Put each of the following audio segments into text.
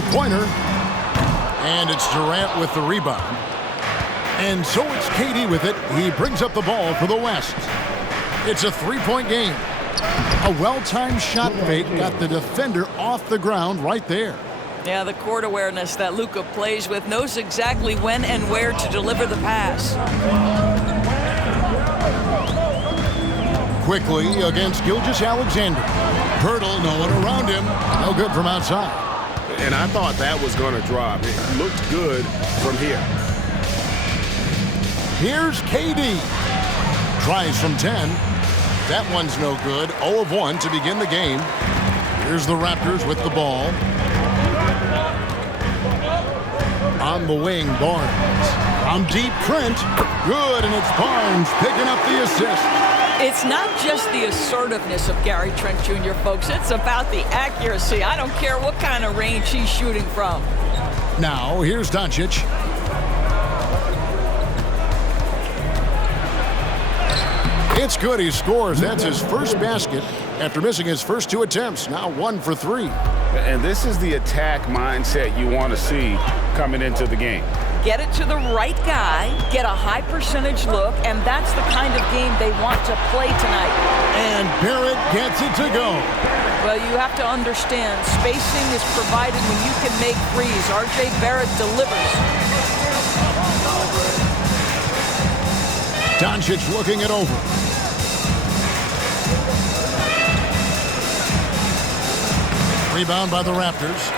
Three-pointer. And it's Durant with the rebound. And so it's KD with it. He brings up the ball for the West. It's a three-point game. A well-timed shot fake got the defender off the ground right there. Yeah, the court awareness that Luka plays with, knows exactly when and where to deliver the pass. Quickly against Gilgeous-Alexander. Hurdle, no one around him. No good from outside. And I thought that was going to drop. It looked good from here. Here's KD. Tries from 10. That one's no good. 0 of 1 to begin the game. Here's the Raptors with the ball. On the wing, Barnes. From deep, Trent. Good, and it's Barnes picking up the assist. It's not just the assertiveness of Gary Trent Jr., folks. It's about the accuracy. I don't care what kind of range he's shooting from. Now, here's Doncic. It's good. He scores. That's his first basket after missing his first 2 attempts. Now 1 for 3. And this is the attack mindset you want to see coming into the game. Get it to the right guy, get a high percentage look, and that's the kind of game they want to play tonight. And Barrett gets it to go. Well, you have to understand, spacing is provided when you can make threes. R.J. Barrett delivers. Doncic looking it over. Rebound by the Raptors.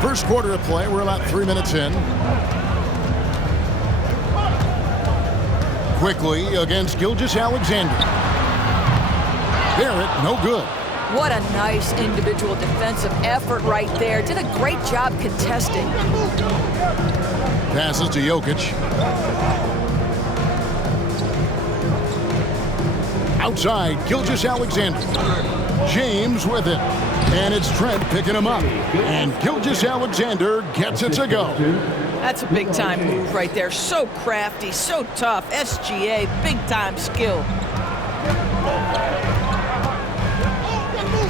First quarter of play. We're about 3 minutes in. Quickly against Gilgeous-Alexander. Barrett, no good. What a nice individual defensive effort right there. Did a great job contesting. Passes to Jokic. Outside, Gilgeous-Alexander. James with it. And it's Trent picking him up. And Gilgeous-Alexander gets it to go. That's a big-time move right there. So crafty, so tough. SGA, big-time skill.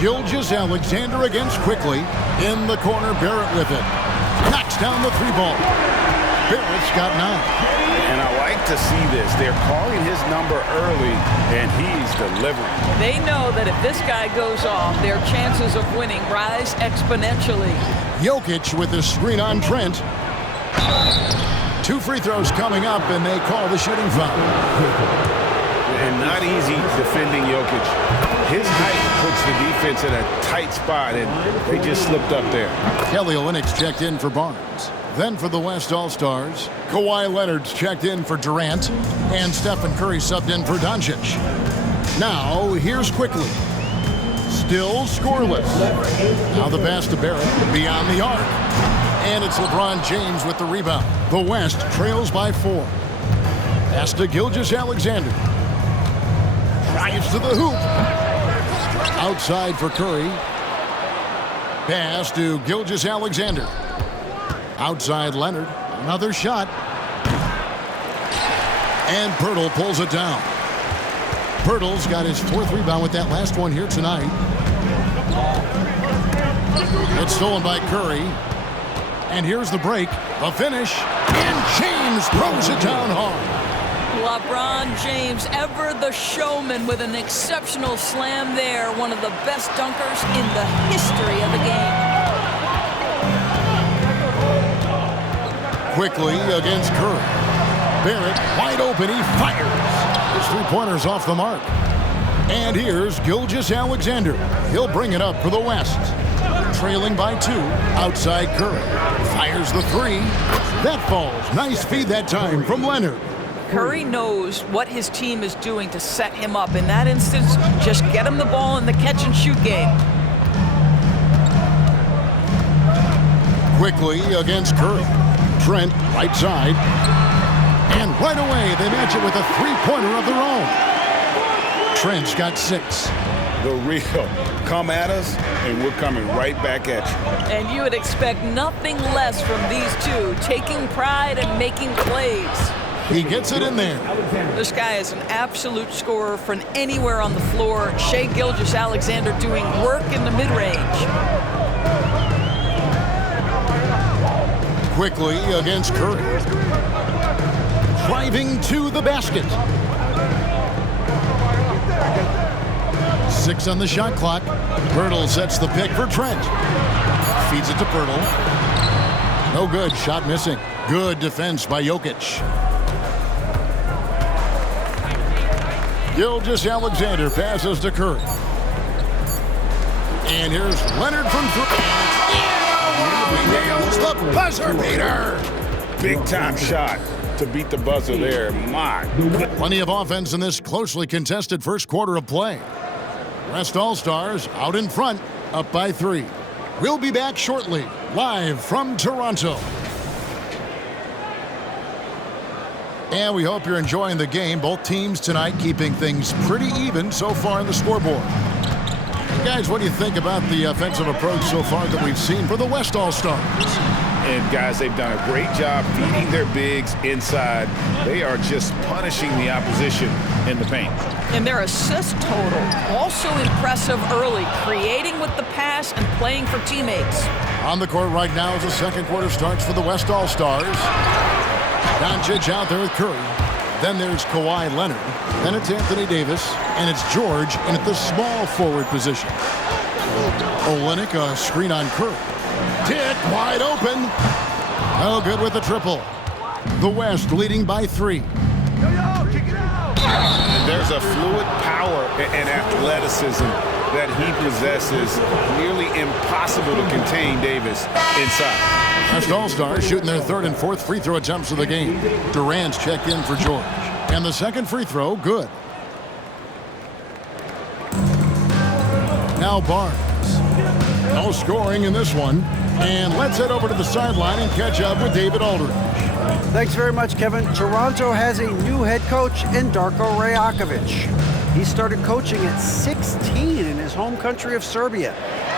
Gilgeous-Alexander against Quickly. In the corner, Barrett with it. Knocks down the 3-ball. Barrett's got 9. And I like to see this. They're calling his number early, and he's delivering. They know that if this guy goes off, their chances of winning rise exponentially. Jokic with the screen on Trent. 2 free throws coming up, and they call the shooting foul. And not easy defending Jokic. His height puts the defense in a tight spot, and they just slipped up there. Kelly Olynyk's checked in for Barnes. Then for the West All-Stars, Kawhi Leonard's checked in for Durant, and Stephen Curry subbed in for Doncic. Now, here's Quickly. Still scoreless. Now the pass to Barrett beyond the arc. And it's LeBron James with the rebound. The West trails by 4. Pass to Gilgeous-Alexander. Drives to the hoop. Outside for Curry. Pass to Gilgeous-Alexander. Outside Leonard. Another shot. And Pirtle pulls it down. Pirtle's got his 4th rebound with that last one here tonight. It's stolen by Curry. And here's the break. The finish. And James throws it down hard. LeBron James, ever the showman, with an exceptional slam there. One of the best dunkers in the history of the game. Quickly against Curry. Barrett wide open. He fires. His 3-pointer's off the mark. And here's Gilgeous-Alexander. He'll bring it up for the West. Trailing by 2. Outside Curry. Fires the 3. That falls. Nice feed that time from Leonard. Curry knows what his team is doing to set him up. In that instance, just get him the ball in the catch-and-shoot game. Quickly against Curry. Trent, right side. And right away, they match it with a 3-pointer of their own. Trent's got 6. The real. Come at us, and we're coming right back at you. And you would expect nothing less from these two, taking pride and making plays. He gets it in there. This guy is an absolute scorer from anywhere on the floor. Shai Gilgeous-Alexander doing work in the mid-range. Quickly against Curry. Driving to the basket. 6 on the shot clock. Pirtle sets the pick for Trent. Feeds it to Pirtle. No good. Shot missing. Good defense by Jokic. Gilgeous-Alexander passes to Curry. And here's Leonard from three. He nails the buzzer beater. Big time shot to beat the buzzer there. My goodness. Plenty of offense in this closely contested first quarter of play. West All-Stars out in front, up by 3. We'll be back shortly, live from Toronto. And we hope you're enjoying the game. Both teams tonight keeping things pretty even so far in the scoreboard. Guys, what do you think about the offensive approach so far that we've seen for the West All-Stars? And guys, they've done a great job feeding their bigs inside. They are just punishing the opposition in the paint. And their assist total, also impressive early, creating with the pass and playing for teammates. On the court right now as the second quarter starts for the West All-Stars. Doncic out there with Curry. Then there's Kawhi Leonard. Then it's Anthony Davis. And it's George in at the small forward position. Olynyk, a screen on Curry. Dick wide open. No good with the triple. The West leading by 3. There's a fluid power and athleticism that he possesses. Nearly impossible to contain Davis inside. West All-Stars shooting their 3rd and 4th free throw attempts of the game. Durant's checked in for George. And the second free throw, good. Now Barnes. No scoring in this one. And let's head over to the sideline and catch up with David Aldridge. Thanks very much, Kevin. Toronto has a new head coach in Darko Rajakovic. He started coaching at 16 in his home country of Serbia.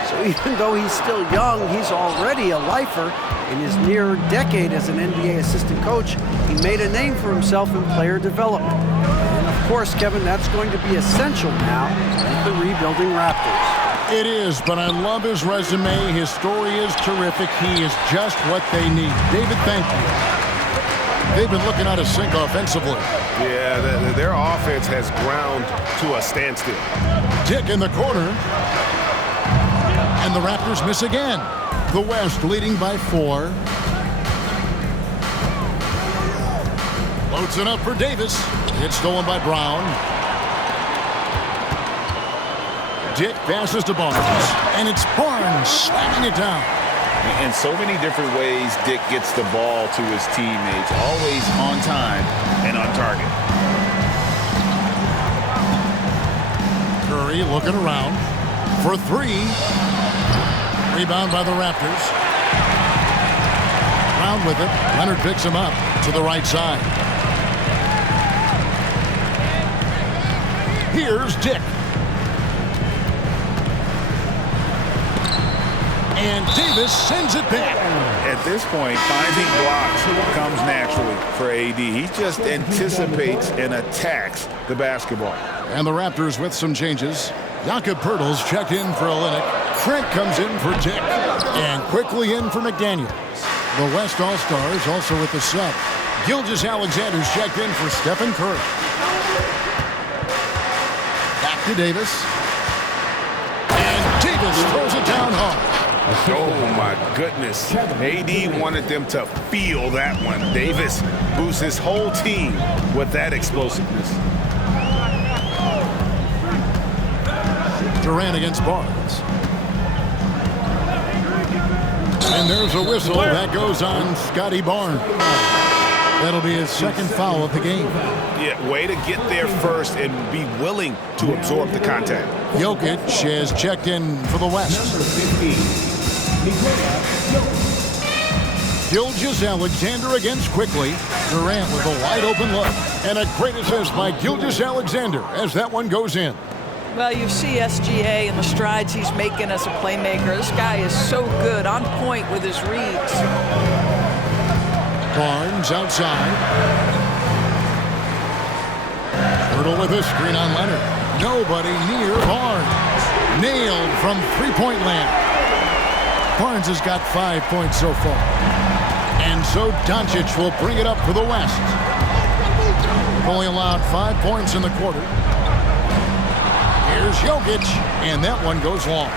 So even though he's still young, he's already a lifer. In his near decade as an NBA assistant coach, he made a name for himself in player development. And of course, Kevin, that's going to be essential now with the rebuilding Raptors. It is, but I love his resume. His story is terrific. He is just what they need. David, thank you. They've been looking out of sync offensively. Yeah, their offense has ground to a standstill. Dick in the corner. And the Raptors miss again. The West leading by 4. Loads it up for Davis. It's stolen by Brown. Dick passes to Barnes. And it's Barnes slamming it down. In so many different ways, Dick gets the ball to his teammates. Always on time and on target. Curry looking around for 3. Rebound by the Raptors. Brown with it. Leonard picks him up to the right side. Here's Dick. And Davis sends it back. At this point, finding blocks comes naturally for AD. He just anticipates and attacks the basketball. And the Raptors with some changes. Jakob Pirtle's checked in for Olynyk. Trent comes in for Dick. And quickly in for McDaniels. The West All-Stars also with the sub. Gilgeous-Alexander's checked in for Stephen Curry. Back to Davis. And Davis throws it down hard. Oh, my goodness. AD wanted them to feel that one. Davis boosts his whole team with that explosiveness. Durant against Barnes. And there's a whistle that goes on Scotty Barnes. That'll be his second foul of the game. Yeah, way to get there first and be willing to absorb the contact. Jokic has checked in for the West. Gilgeous-Alexander against quickly. Durant with a wide open look. And a great assist by Gilgeous-Alexander as that one goes in. Well, you see SGA and the strides he's making as a playmaker. This guy is so good, on point with his reads. Barnes outside. Hurdle with a screen on Leonard. Nobody near Barnes. Nailed from three-point land. Barnes has got 5 points so far. And so Doncic will bring it up for the West. Only allowed 5 points in the quarter. Here's Jokic, and that one goes long.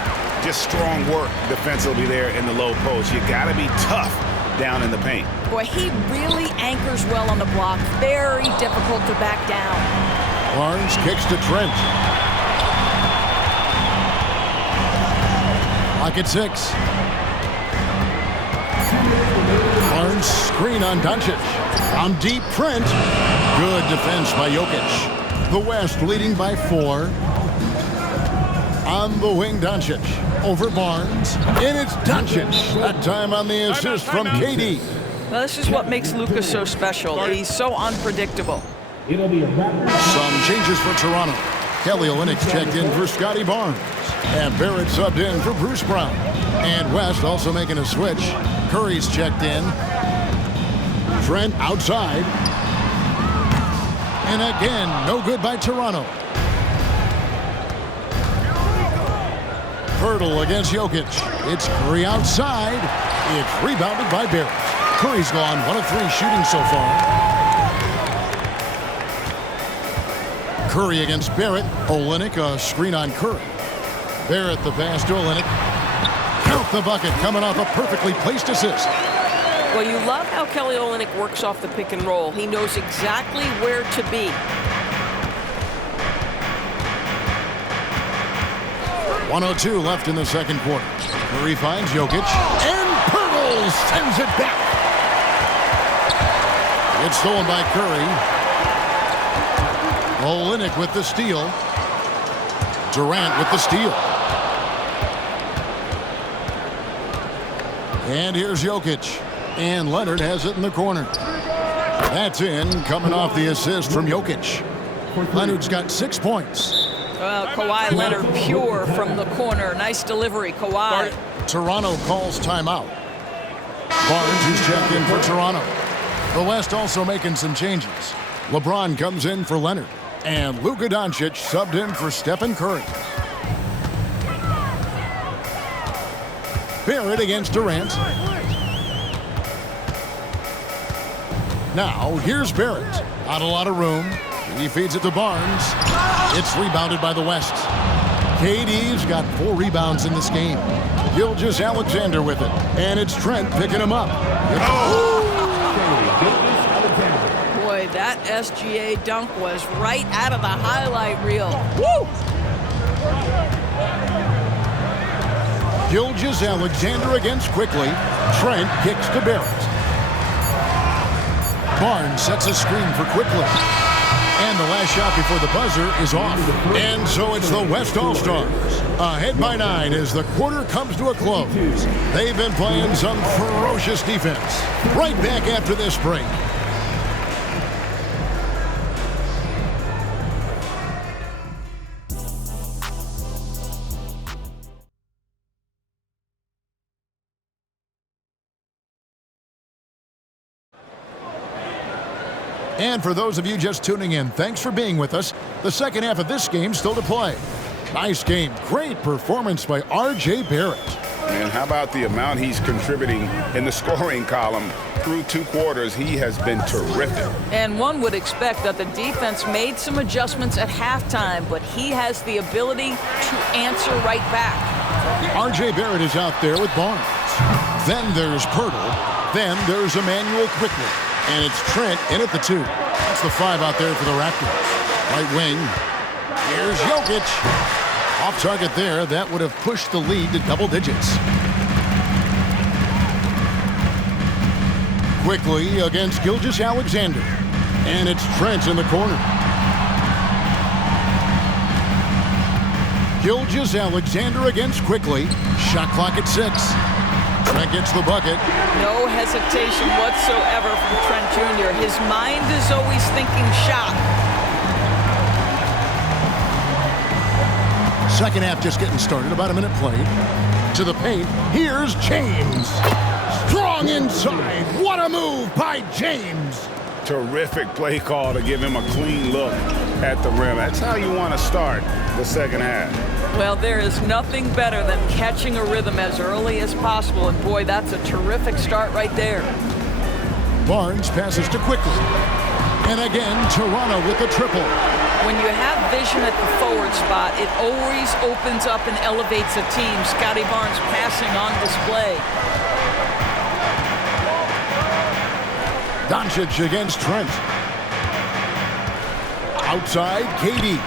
Just strong work defensively there in the low post. You got to be tough down in the paint. Boy, he really anchors well on the block. Very difficult to back down. Barnes kicks to Trent. Clock at 6. Barnes screen on Doncic. From deep, Trent. Good defense by Jokic. The West leading by 4. On the wing, Doncic. Over Barnes. And it's Doncic. That time on the assist from KD. Well, this is what makes Luka so special. He's so unpredictable. Some changes for Toronto. Kelly Olynyk's checked in for Scotty Barnes. And Barrett subbed in for Bruce Brown. And West also making a switch. Curry's checked in. Trent outside. And again, no good by Toronto. Hurdle against Jokic. It's Curry outside. It's rebounded by Barrett. Curry's gone 1 of 3 shooting so far. Curry against Barrett. Olynyk a screen on Curry. Barrett the pass to Olynyk. Count the bucket coming off a perfectly placed assist. Well, you love how Kelly Olynyk works off the pick and roll. He knows exactly where to be. 1:02 left in the second quarter. Curry finds Jokic. And Pirtle sends it back. It's stolen by Curry. Olynyk with the steal. Durant with the steal. And here's Jokic. And Leonard has it in the corner. That's in, coming off the assist from Jokic. Leonard's got 6 points. Well, Kawhi Leonard pure from the corner. Nice delivery, Kawhi. Toronto calls timeout. Barnes is checked in for Toronto. The West also making some changes. LeBron comes in for Leonard. And Luka Doncic subbed in for Stephen Curry. Barrett against Durant. Now, here's Barrett. Not a lot of room. He feeds it to Barnes. It's rebounded by the West. KD's got 4 rebounds in this game. Gilgeous-Alexander with it. And it's Trent picking him up. Boy, that SGA dunk was right out of the highlight reel. Woo! Gilgeous-Alexander against quickly. Trent kicks to Barrett. Barnes sets a screen for quickly. And the last shot before the buzzer is off. And so it's the West All-Stars. Ahead by 9 as the quarter comes to a close. They've been playing some ferocious defense. Right back after this break. And for those of you just tuning in, thanks for being with us. The second half of this game still to play. Nice game. Great performance by R.J. Barrett. And how about the amount he's contributing in the scoring column? Through 2 quarters, he has been terrific. And one would expect that the defense made some adjustments at halftime, but he has the ability to answer right back. R.J. Barrett is out there with Barnes. Then there's Pirtle. Then there's Emmanuel quickly. And it's Trent in at the 2. That's the 5 out there for the Raptors. Right wing. Here's Jokic. Off target there. That would have pushed the lead to double digits. Quickly against Gilgeous-Alexander. And it's Trent in the corner. Gilgeous-Alexander against quickly. Shot clock at 6. Trent gets the bucket. No hesitation whatsoever from Trent Jr. His mind is always thinking shot. Second half just getting started. About a minute played. To the paint. Here's James. Strong inside. What a move by James. Terrific play call to give him a clean look at the rim. That's how you want to start the second half. Well, there is nothing better than catching a rhythm as early as possible, and boy, that's a terrific start right there. Barnes passes to Quickly. And again, Toronto with the triple. When you have vision at the forward spot, it always opens up and elevates a team. Scotty Barnes passing on display. Doncic against Trent. Outside, KD.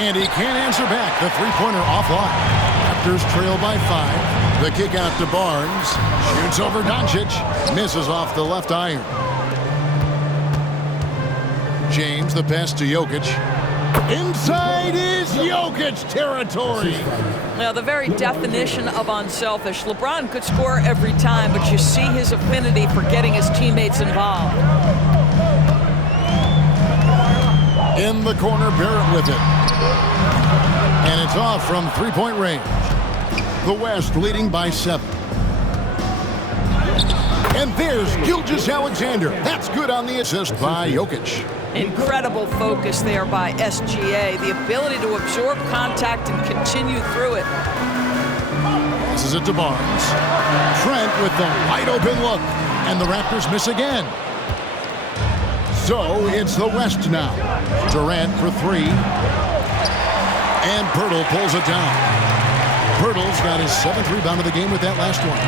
And he can't answer back. The three-pointer offline. Raptors trail by 5. The kick out to Barnes. Shoots over Doncic. Misses off the left iron. James, the pass to Jokic. Inside is Jokic territory. Now, the very definition of unselfish. LeBron could score every time, but you see his affinity for getting his teammates involved. In the corner, Barrett with it. And it's off from three-point range. The West leading by 7. And there's Gilgeous-Alexander. That's good on the assist by Jokic. Incredible focus there by SGA. The ability to absorb contact and continue through it. Passes it to Barnes. Trent with the wide open look. And the Raptors miss again. So it's the West now. Durant for 3. And Pirtle pulls it down. Pirtle's got his 7th rebound of the game with that last one.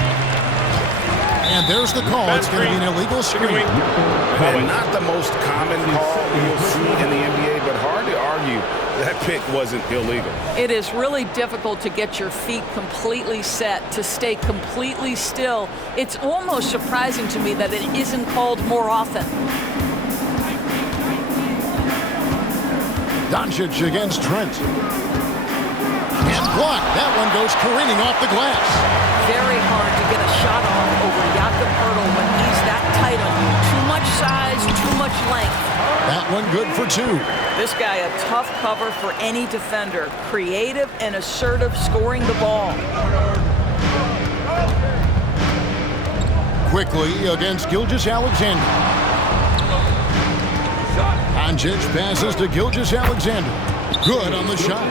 And there's the call. It's going to be an illegal screen. And not the most common call you'll see in the NBA, but hard to argue that pick wasn't illegal. It is really difficult to get your feet completely set, to stay completely still. It's almost surprising to me that it isn't called more often. Doncic against Trent. And blocked. That one goes careening off the glass. Very hard to get a shot on over Jakob Pirtle when he's that tight on you. Too much size, too much length. That one good for 2. This guy a tough cover for any defender. Creative and assertive scoring the ball. Quickly against Gilgeous-Alexander. Doncic passes to Gilgeous-Alexander. Good on the shot.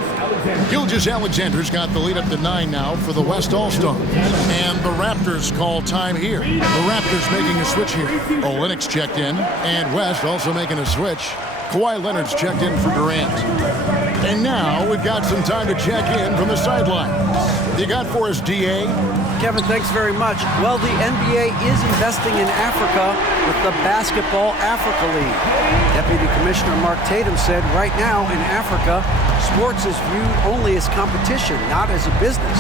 Gilgeous-Alexander's got the lead up to 9 now for the West All-Stars. And the Raptors call time here. The Raptors making a switch here. Olynyk's checked in, and West also making a switch. Kawhi Leonard's checked in for Durant. And now we've got some time to check in from the sideline. You got for us, D.A.? Kevin, thanks very much. Well, the NBA is investing in Africa with the Basketball Africa League. Deputy Commissioner Mark Tatum said right now in Africa, sports is viewed only as competition, not as a business.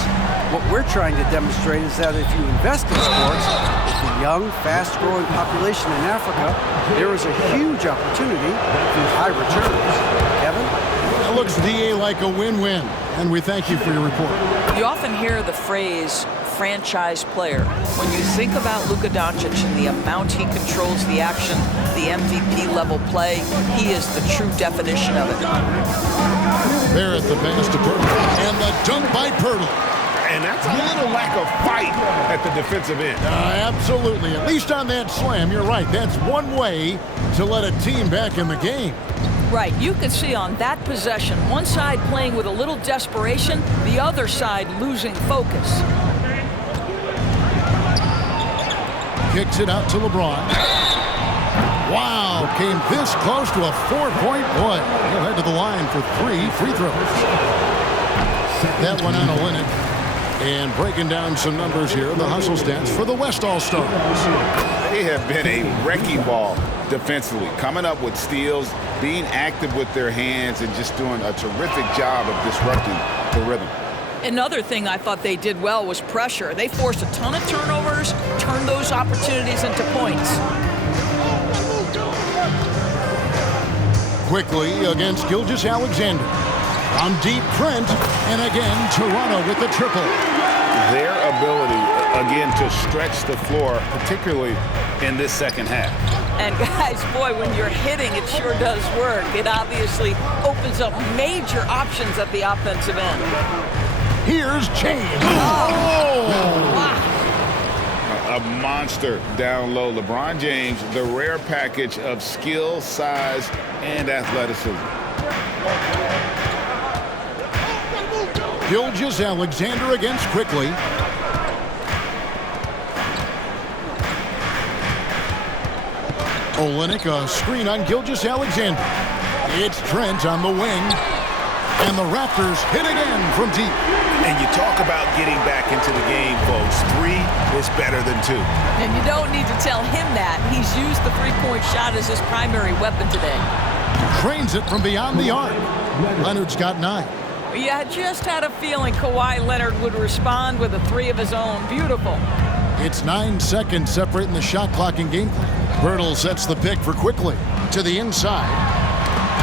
What we're trying to demonstrate is that if you invest in sports, with the young, fast-growing population in Africa, there is a huge opportunity for high returns. Kevin? It looks, D.A., like a win-win, and we thank you for your report. You often hear the phrase franchise player. When you think about Luka Doncic and the amount he controls the action, the MVP level play, he is the true definition of it. Barrett the pass to Pirtle. And the dunk by Pirtle. And that's a little lack of fight at the defensive end. Absolutely. At least on that slam, you're right. That's one way to let a team back in the game. Right. You can see on that possession, one side playing with a little desperation, the other side losing focus. Kicks it out to LeBron. Wow, came this close to a 4-point play. He'll head to the line for 3 free throws. That one on Olynyk. And breaking down some numbers here, the hustle stats for the West All-Stars. They have been a wrecking ball defensively, coming up with steals, being active with their hands, and just doing a terrific job of disrupting the rhythm. Another thing I thought they did well was pressure. They forced a ton of turnovers, turned those opportunities into points. Quickly against Gilgeous-Alexander. On deep, Trent, and again, Toronto with the triple. Their ability, again, to stretch the floor, particularly in this second half. And guys, boy, when you're hitting, it sure does work. It obviously opens up major options at the offensive end. Here's James. Oh. Wow. A a monster down low. LeBron James, the rare package of skill, size, and athleticism. Gilgeous-Alexander against Quickly. Olynyk, a screen on Gilgeous-Alexander. It's Trent on the wing. And the Raptors hit again from deep. And you talk about getting back into the game, folks. 3 is better than 2. And you don't need to tell him that. He's used the three-point shot as his primary weapon today. Trains it from beyond the arc. Leonard's got 9. Yeah, I just had a feeling Kawhi Leonard would respond with a 3 of his own. Beautiful. It's 9 seconds separating the shot clock and game clock. Bertle sets the pick for Quickly. To the inside.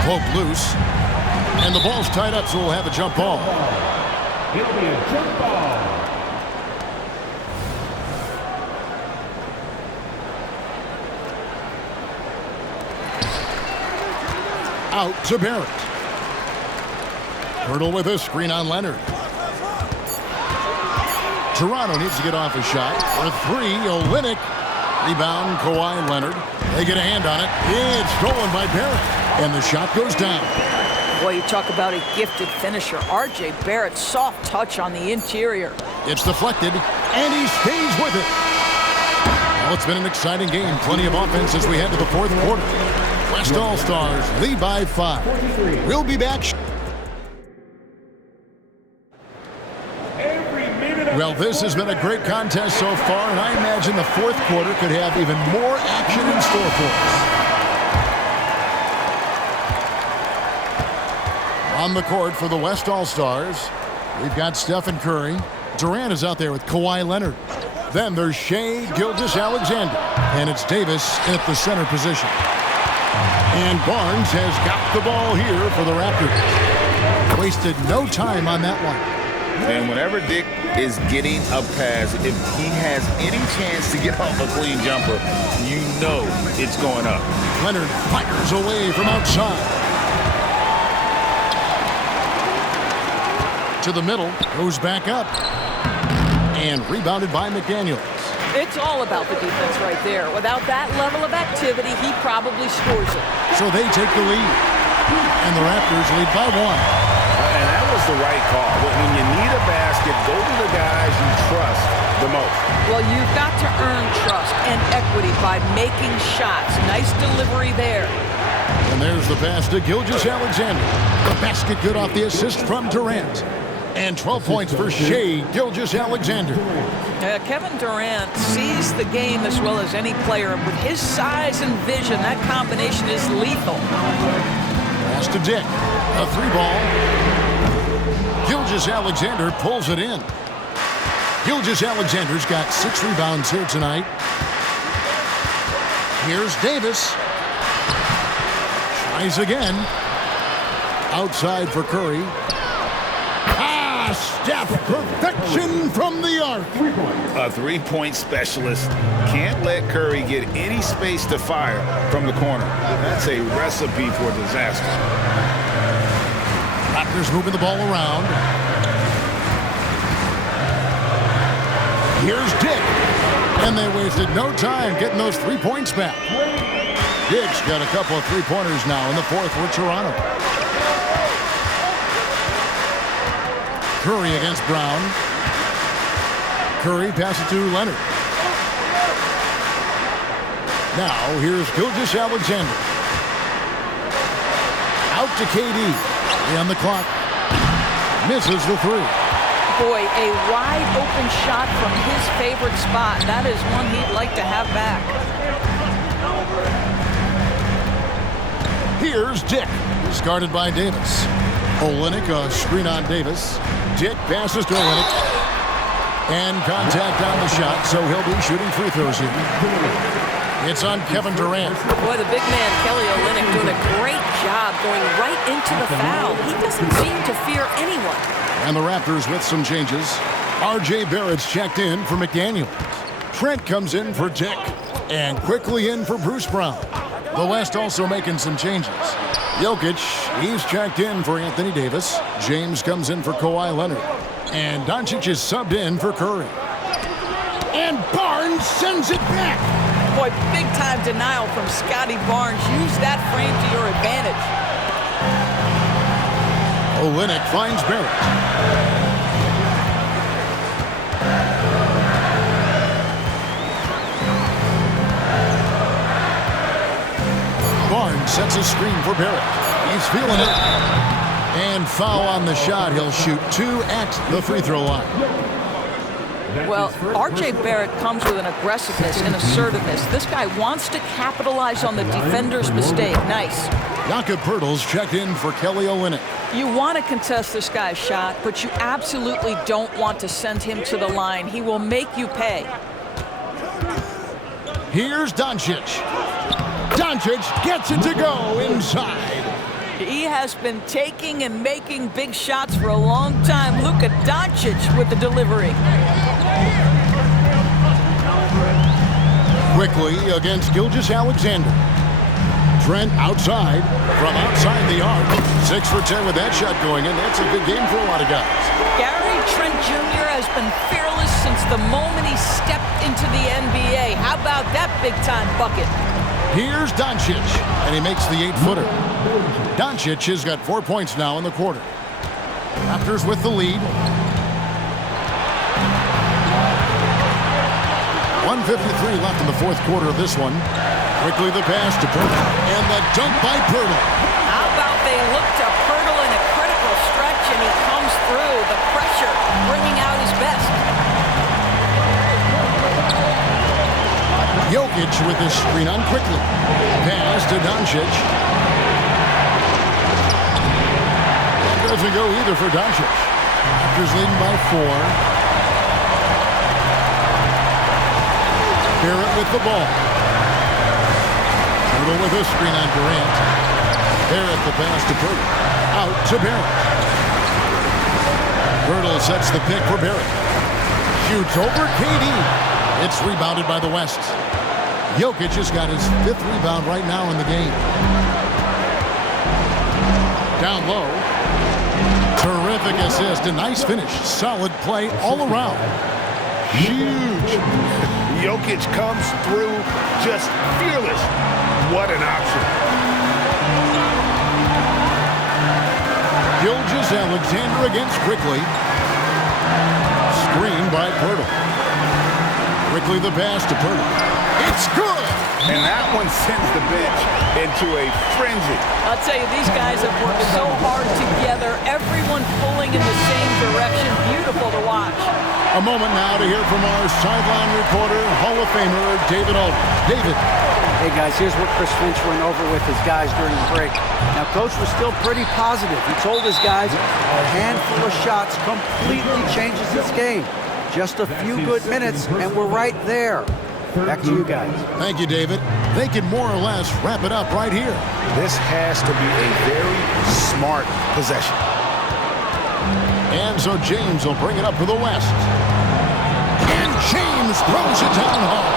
Poked loose. And the ball's tied up, so we'll have a jump ball. It'll be a jump ball. Out to Barrett. Bertle with a screen on Leonard. Toronto needs to get off a shot. For 3, Olynyk. Rebound, Kawhi Leonard. They get a hand on it. It's stolen by Barrett. And the shot goes down. Boy, you talk about a gifted finisher. R.J. Barrett, soft touch on the interior. It's deflected, and he stays with it. Well, it's been an exciting game. Plenty of offense as we head to the 4th quarter. West All-Stars lead by 5. We'll be back. Well, this has been a great contest so far, and I imagine the 4th quarter could have even more action in store for us. On the court for the West All-Stars, we've got Stephen Curry. Durant is out there with Kawhi Leonard. Then there's Shai Gilgeous-Alexander, and it's Davis at the center position. And Barnes has got the ball here for the Raptors. Wasted no time on that one. And whenever Dick is getting a pass, if he has any chance to get off a clean jumper, you know it's going up. Leonard fires away from outside. To the middle, goes back up. And rebounded by McDaniels. It's all about the defense right there. Without that level of activity, he probably scores it. So they take the lead. And the Raptors lead by 1. And that was the right call. When you need a basket, go to the guys you trust the most. Well, you've got to earn trust and equity by making shots. Nice delivery there. And there's the pass to Gilgeous-Alexander. The basket good off the assist from Durant. And 12 points for Shai Gilgeous-Alexander. Kevin Durant sees the game as well as any player. And with his size and vision, that combination is lethal. Pass to Dick. A 3-ball. Gilgeous-Alexander pulls it in. Gilgeous-Alexander's got 6 rebounds here tonight. Here's Davis. Tries again. Outside for Curry. Steph, perfection from the arc. A 3-point specialist can't let Curry get any space to fire from the corner. That's a recipe for disaster. Raptors moving the ball around. Here's Dick. And they wasted no time getting those 3 points back. Dick's got a couple of 3-pointers now in the 4th for Toronto. Curry against Brown. Curry passes to Leonard. Now here's Gilgeous-Alexander. Out to KD. On the clock. Misses the 3. Boy, a wide open shot from his favorite spot. That is one he'd like to have back. Here's Dick. Discarded by Davis. Olynyk, a screen on Davis. Dick passes to Olynyk. And contact on the shot, so he'll be shooting free throws here. It's on Kevin Durant. Boy, the big man, Kelly Olynyk, doing a great job going right into the foul. He doesn't seem to fear anyone. And the Raptors with some changes. R.J. Barrett's checked in for McDaniels. Trent comes in for Dick. And quickly in for Bruce Brown. The West also making some changes. Jokic, he's checked in for Anthony Davis. James comes in for Kawhi Leonard. And Doncic is subbed in for Curry. And Barnes sends it back. Boy, big-time denial from Scotty Barnes. Use that frame to your advantage. Olynyk finds Barrett. Barnes sets a screen for Barrett. He's feeling it. And foul on the shot. He'll shoot 2 at the free throw line. Well, R.J. Barrett comes with an aggressiveness and assertiveness. This guy wants to capitalize on the defender's mistake. Nice. Jakob Poeltl's checked in for Kelly Olynyk. You want to contest this guy's shot, but you absolutely don't want to send him to the line. He will make you pay. Here's Doncic. Doncic gets it to go inside. He has been taking and making big shots for a long time. Luka Doncic with the delivery. Quickly against Gilgeous-Alexander. Trent outside, from outside the arc. 6 for 10 with that shot going in. That's a good game for a lot of guys. Gary Trent Jr. has been fearless since the moment he stepped into the NBA. How about that big-time bucket? Here's Doncic, and he makes the 8-footer. Doncic has got 4 points now in the quarter. Raptors with the lead. 1:53 left in the fourth quarter of this one. Quickly the pass to Poeltl, and the dunk by Poeltl. How about they look to Poeltl in a critical stretch, and he comes through. The pressure, bringing out his best. Jokic with his screen on quickly. Pass to Doncic. That doesn't go either for Doncic. Raptors leading by 4. Barrett with the ball. Poeltl with a screen on Durant. Barrett the pass to Poeltl. Out to Barrett. Poeltl sets the pick for Barrett. Shoots over KD. It's rebounded by the West. Jokic has got his 5th rebound right now in the game. Down low. Terrific assist. A nice finish. Solid play all around. Huge. Jokic comes through just fearless. What an option. Gilgeous-Alexander against Quickly. Screen by Poeltl. Quickly the pass to Poeltl. It's good! And that one sends the bench into a frenzy. I'll tell you, these guys have worked so hard together. Everyone pulling in the same direction. Beautiful to watch. A moment now to hear from our sideline reporter, Hall of Famer David Aldridge. David. Hey guys, here's what Chris Finch went over with his guys during the break. Now, Coach was still pretty positive. He told his guys a handful of shots completely changes this game. Just a few good minutes, and we're right there. Back to you guys. Thank you, David. They can more or less wrap it up right here. This has to be a very smart possession. And so James will bring it up for the West. And James throws it down hard.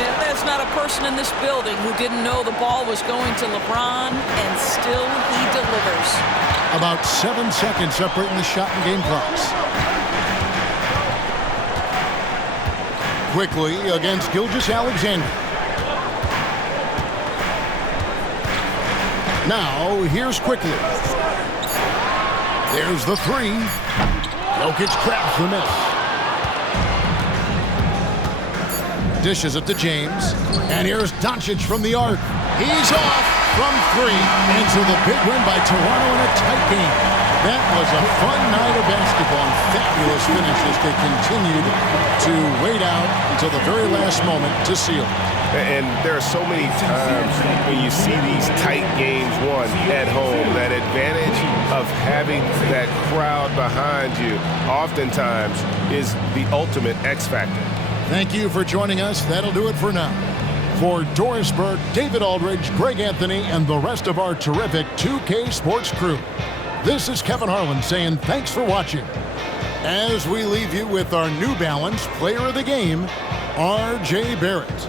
Yeah, there's not a person in this building who didn't know the ball was going to LeBron, and still he delivers. About 7 seconds separating the shot and game clocks. Quickly against Gilgeous-Alexander. Now, here's Quickly. There's the 3. Jokic crafts the miss. Dishes it to James. And here's Doncic from the arc. He's off from 3. And so the big win by Toronto in a tight game. That was a fun night of basketball and fabulous finish as they continued to wait out until the very last moment to seal it. And there are so many times when you see these tight games won at home, that advantage of having that crowd behind you oftentimes is the ultimate X factor. Thank you for joining us. That'll do it for now. For Doris Burke, David Aldridge, Greg Anthony, and the rest of our terrific 2K Sports crew, this is Kevin Harlan saying thanks for watching. As we leave you with our New Balance Player of the Game, R.J. Barrett.